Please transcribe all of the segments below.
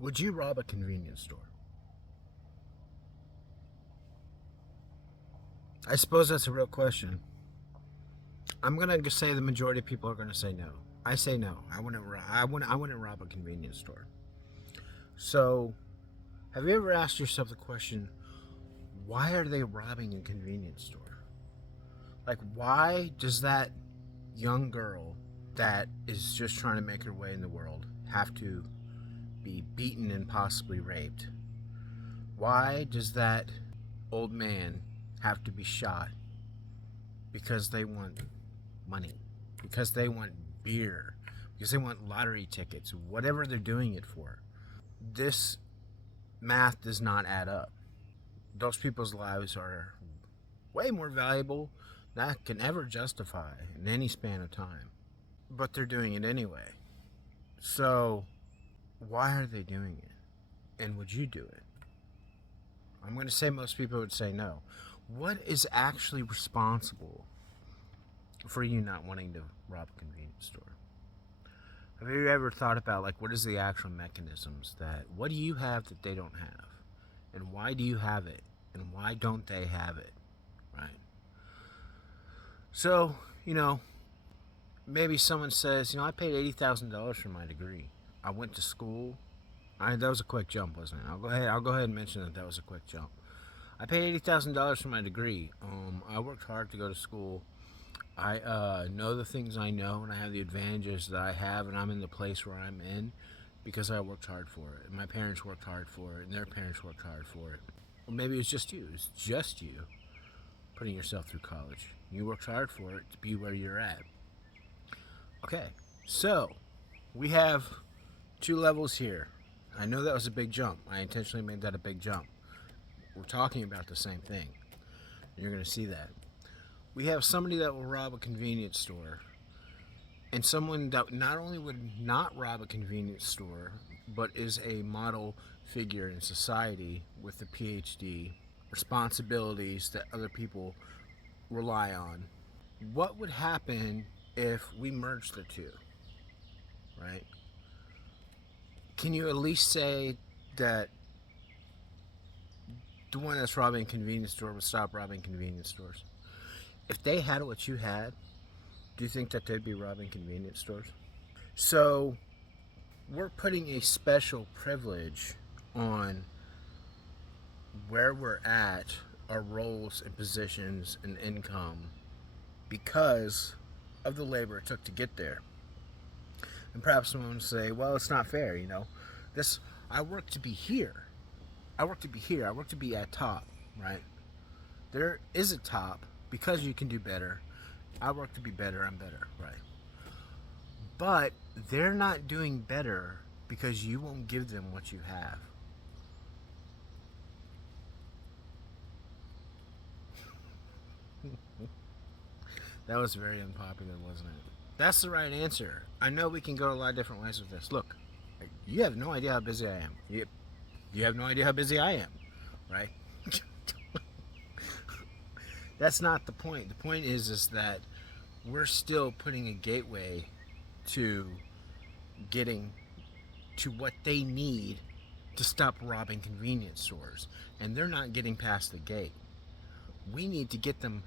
Would you rob a convenience store? I suppose that's a real question. I'm gonna say the majority of people are gonna say no. I say no. I wouldn't. I wouldn't rob a convenience store. So, have you ever asked yourself the question, why are they robbing a convenience store? Like, why does that young girl that is just trying to make her way in the world have to be beaten and possibly raped? Why does that old man have to be shot because they want money, because they want beer, because they want lottery tickets, whatever they're doing it for? This math does not add up. Those people's lives are way more valuable than that can ever justify in any span of time. But they're doing it anyway. So, why are they doing it? And would you do it? I'm going to say most people would say no. What is actually responsible for you not wanting to rob a convenience store? Have you ever thought about, like, what is the actual mechanisms that, what do you have that they don't have? And why do you have it? And why don't they have it? Right? So, maybe someone says, I paid $80,000 for my degree. I went to school. That was a quick jump, wasn't it? I'll go ahead and mention that was a quick jump. I paid $80,000 for my degree. I worked hard to go to school. I know the things I know, and I have the advantages that I have, and I'm in the place where I'm in because I worked hard for it. And my parents worked hard for it, and their parents worked hard for it. Or maybe it's just you. It's just you putting yourself through college. You worked hard for it to be where you're at. Okay, so we have two levels here. I know that was a big jump. I intentionally made that a big jump. We're talking about the same thing. You're going to see that. We have somebody that will rob a convenience store, and someone that not only would not rob a convenience store, but is a model figure in society with a PhD, responsibilities that other people rely on. What would happen if we merged the two, right? Can you at least say that the one that's robbing a convenience store would stop robbing convenience stores? If they had what you had, do you think that they'd be robbing convenience stores? So, we're putting a special privilege on where we're at, our roles and positions and income, because of the labor it took to get there. And perhaps someone will say, well, it's not fair, This, I work to be here. I work to be here. I work to be at top, right? There is a top because you can do better. I work to be better. I'm better, right? But they're not doing better because you won't give them what you have. That was very unpopular, wasn't it? That's the right answer. I know we can go a lot of different ways with this. Look, you have no idea how busy I am. You have no idea how busy I am, right? That's not the point. The point is that we're still putting a gateway to getting to what they need to stop robbing convenience stores. And they're not getting past the gate. We need to get them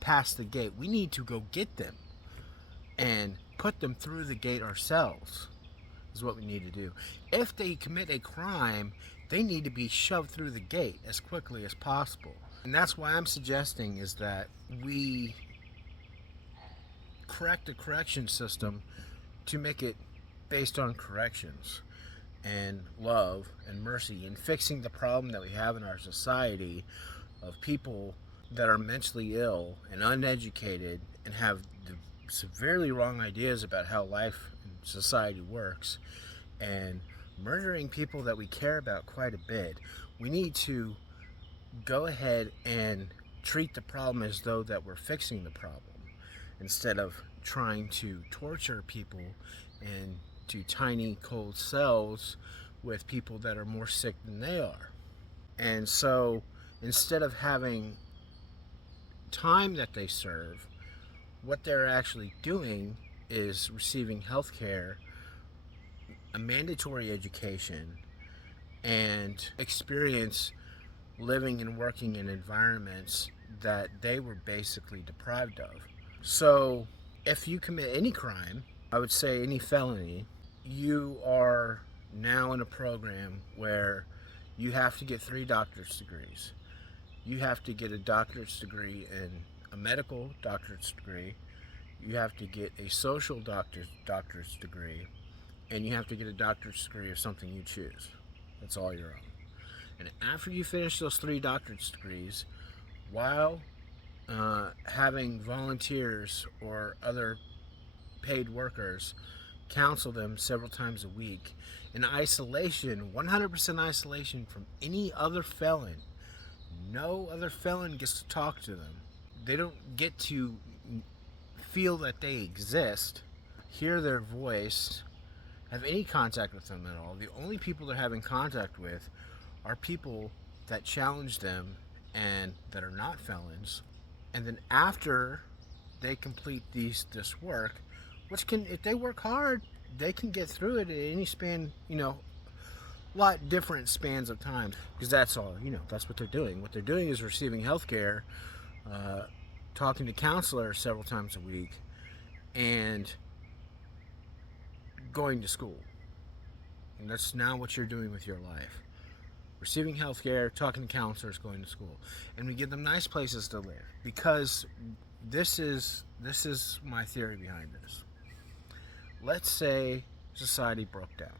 past the gate. We need to go get them and put them through the gate ourselves, is what we need to do. If they commit a crime, they need to be shoved through the gate as quickly as possible. And that's why I'm suggesting is that we correct the correction system to make it based on corrections and love and mercy and fixing the problem that we have in our society of people that are mentally ill and uneducated and have the severely wrong ideas about how life and society works, and murdering people that we care about quite a bit. We need to go ahead and treat the problem as though that we're fixing the problem instead of trying to torture people into tiny cold cells with people that are more sick than they are. And so instead of having time that they serve, what they're actually doing is receiving health care, a mandatory education, and experience living and working in environments that they were basically deprived of. So, if you commit any crime, I would say any felony, you are now in a program where you have to get 3 doctorate degrees. You have to get a doctorate degree in a medical doctorate degree. You have to get a social doctorate degree, and you have to get a doctorate degree of something you choose. That's all your own. And after you finish those 3 doctorate degrees, while having volunteers or other paid workers counsel them several times a week in isolation, 100% isolation from any other felon. No other felon gets to talk to them. They don't get to feel that they exist, hear their voice, have any contact with them at all. The only people they're having contact with are people that challenge them and that are not felons. And then after they complete this work, which can, if they work hard, they can get through it at any span, a lot different spans of time, because that's all, that's what they're doing. What they're doing is receiving health care, talking to counselors several times a week, and going to school. And that's now what you're doing with your life. Receiving health care, talking to counselors, going to school. And we give them nice places to live, because this is my theory behind this. Let's say society broke down.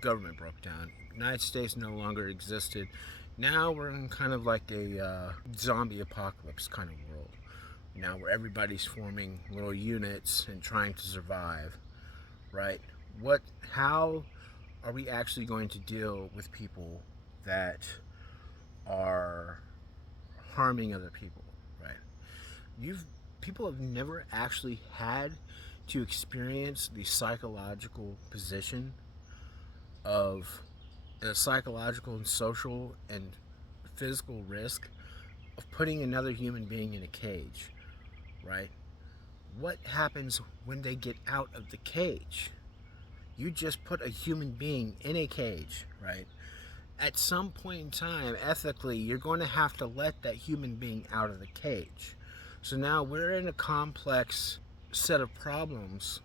Government broke down. United States no longer existed. Now we're in kind of like a zombie apocalypse kind of world. Now where everybody's forming little units and trying to survive, right? How are we actually going to deal with people that are harming other people, right? People have never actually had to experience the psychological position of a psychological and social and physical risk of putting another human being in a cage, right? What happens when they get out of the cage? You just put a human being in a cage, right? At some point in time, ethically, you're going to have to let that human being out of the cage. So now we're in a complex set of problems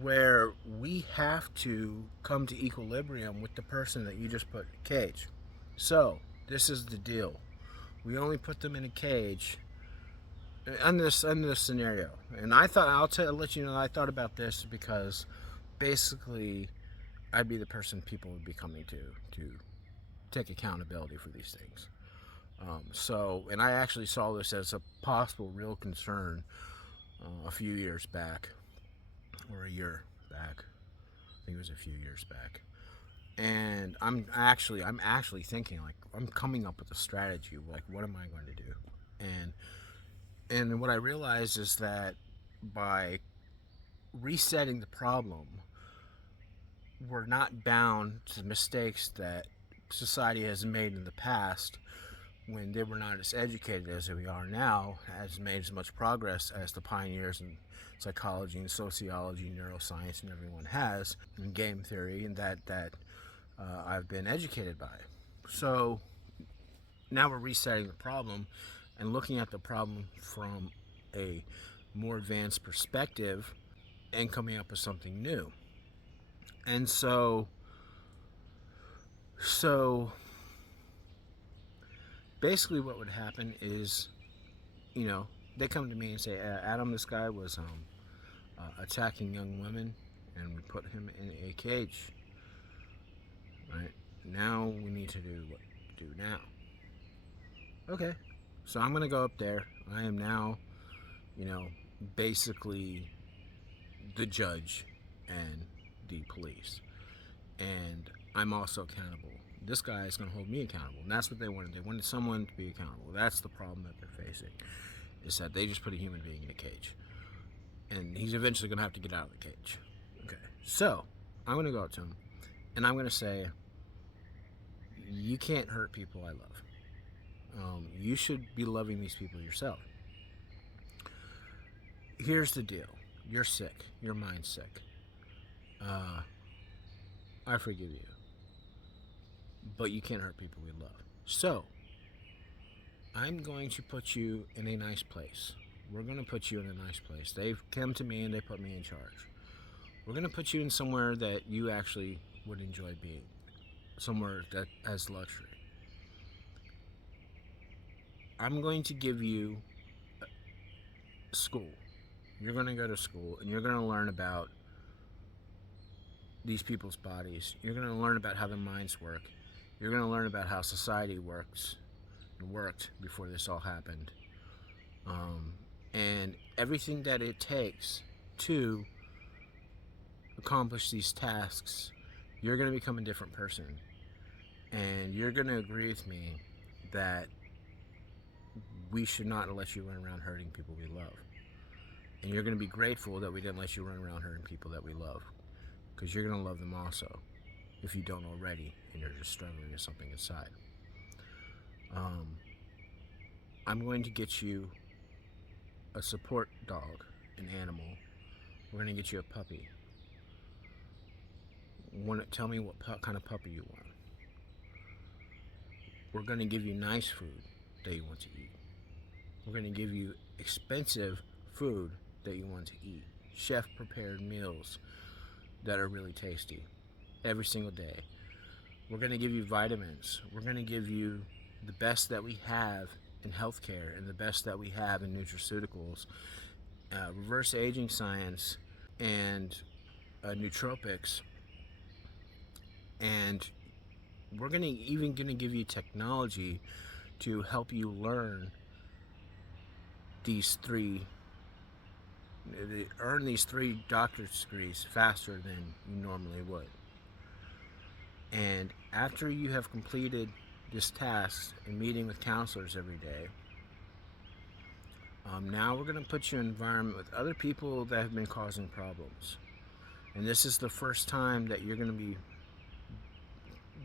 where we have to come to equilibrium with the person that you just put in a cage. So this is the deal. We only put them in a cage in this scenario. And I thought, I'll let you know, I thought about this because basically I'd be the person people would be coming to take accountability for these things. And I actually saw this as a possible real concern a few years back, or a year back. I think it was a few years back. And I'm actually thinking, like, I'm coming up with a strategy, like, what am I going to do? And what I realized is that by resetting the problem, we're not bound to the mistakes that society has made in the past, when they were not as educated as we are now, has made as much progress as the pioneers in psychology and sociology, neuroscience, and everyone has, in game theory, and that I've been educated by. So now we're resetting the problem and looking at the problem from a more advanced perspective and coming up with something new. And so basically what would happen is, they come to me and say, Adam, this guy was attacking young women, and we put him in a cage. Right? Now we need to do what to do now. Okay. So I'm going to go up there. I am now, basically the judge and the police. And I'm also accountable. This guy is going to hold me accountable. And that's what they wanted. They wanted someone to be accountable. That's the problem that they're facing, is that they just put a human being in a cage. And he's eventually going to have to get out of the cage. Okay. So I'm going to go up to him, and I'm going to say, you can't hurt people I love. You should be loving these people yourself. Here's the deal. You're sick. Your mind's sick. I forgive you. but you can't hurt people we love. So, I'm going to put you in a nice place. We're going to put you in a nice place. They've come to me and they put me in charge. We're going to put you in somewhere that you actually would enjoy being, somewhere that has luxury. I'm going to give you school. You're going to go to school and you're going to learn about these people's bodies. You're going to learn about how their minds work. You're going to learn about how society works and worked before this all happened. And everything that it takes to accomplish these tasks, you're going to become a different person. And you're going to agree with me that we should not let you run around hurting people we love. And you're going to be grateful that we didn't let you run around hurting people that we love, because you're going to love them also, if you don't already, and you're just struggling with something inside. I'm going to get you a support dog, an animal. We're going to get you a puppy. Tell me what kind of puppy you want. We're going to give you nice food that you want to eat. We're going to give you expensive food that you want to eat. Chef-prepared meals that are really tasty every single day. We're going to give you vitamins. We're going to give you the best that we have in healthcare and the best that we have in nutraceuticals, reverse aging science, and nootropics. And we're even going to give you technology to help you learn earn these 3 doctorate degrees faster than you normally would. And after you have completed this task and meeting with counselors every day, now we're going to put you in an environment with other people that have been causing problems. And this is the first time that you're going to be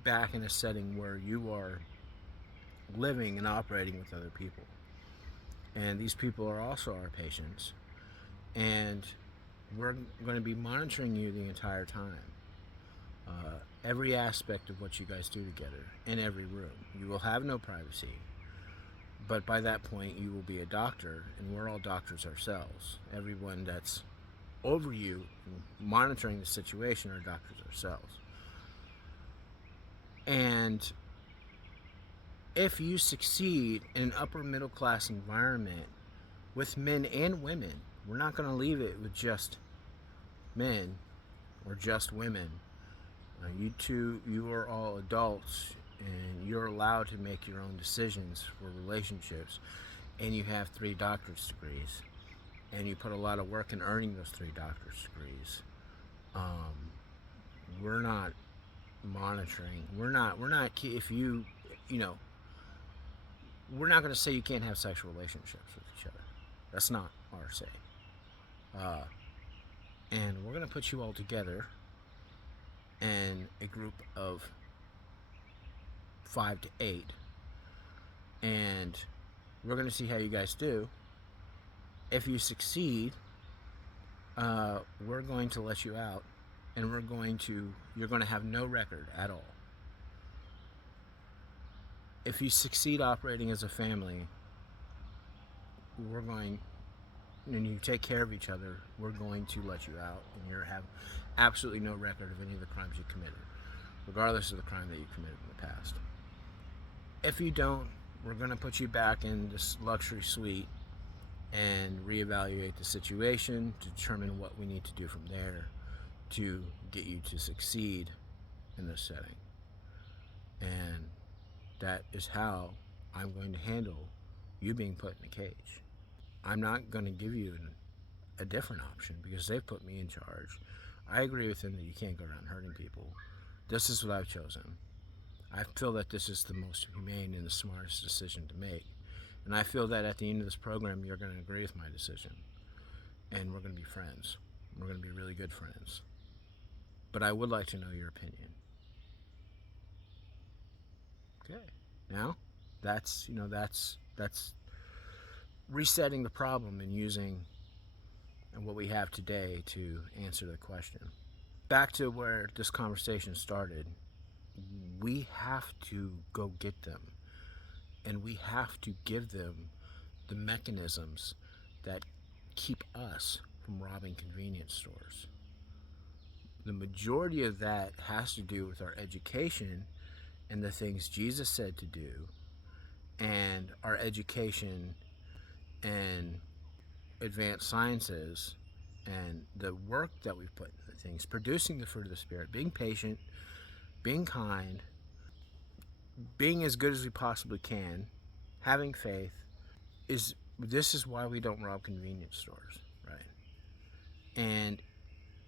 back in a setting where you are living and operating with other people. And these people are also our patients. And we're going to be monitoring you the entire time. Every aspect of what you guys do together in every room. You will have no privacy. But by that point, you will be a doctor, and we're all doctors ourselves. Everyone that's over you monitoring the situation are doctors ourselves. And if you succeed in an upper middle class environment with men and women, we're not going to leave it with just men or just women. You are all adults, and you're allowed to make your own decisions for relationships, and you have 3 doctorate degrees, and you put a lot of work in earning those 3 doctorate degrees. We're not monitoring. We're not if you know, we're not going to say you can't have sexual relationships with each other. That's not our say. And we're going to put you all together in a group of 5 to 8, and we're going to see how you guys do. If you succeed, we're going to let you out, and you're going to have no record at all. If you succeed operating as a family, and you take care of each other, we're going to let you out, and you have absolutely no record of any of the crimes you committed, regardless of the crime that you committed in the past. If you don't, we're going to put you back in this luxury suite and reevaluate the situation to determine what we need to do from there to get you to succeed in this setting. And that is how I'm going to handle you being put in a cage. I'm not going to give you a different option because they've put me in charge. I agree with them that you can't go around hurting people. This is what I've chosen. I feel that this is the most humane and the smartest decision to make. And I feel that at the end of this program, you're going to agree with my decision. And we're going to be friends. We're going to be really good friends. But I would like to know your opinion. Okay. Now, that's resetting the problem and using what we have today to answer the question. Back to where this conversation started, we have to go get them, and we have to give them the mechanisms that keep us from robbing convenience stores. The majority of that has to do with our education and the things Jesus said to do, and our education and advanced sciences and the work that we've put into things, producing the fruit of the Spirit, being patient, being kind, being as good as we possibly can, having faith. This is why we don't rob convenience stores, right? And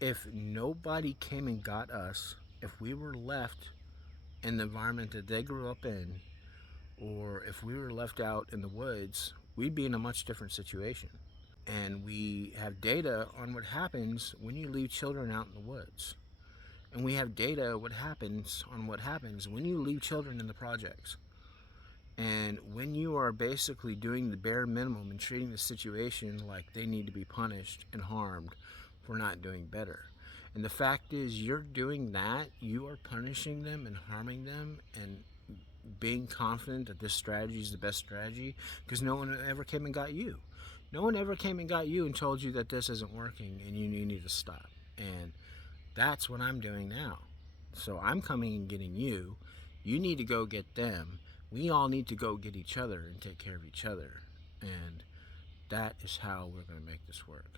if nobody came and got us, if we were left in the environment that they grew up in, or if we were left out in the woods, we'd be in a much different situation. And we have data on what happens when you leave children out in the woods. And we have data what happens when you leave children in the projects. And when you are basically doing the bare minimum and treating the situation like they need to be punished and harmed for not doing better. And the fact is, you're doing that, you are punishing them and harming them and being confident that this strategy is the best strategy, because no one ever came and got you. No one ever came and got you and told you that this isn't working and you need to stop. And that's what I'm doing now. So I'm coming and getting you. You need to go get them. We all need to go get each other and take care of each other. And that is how we're going to make this work.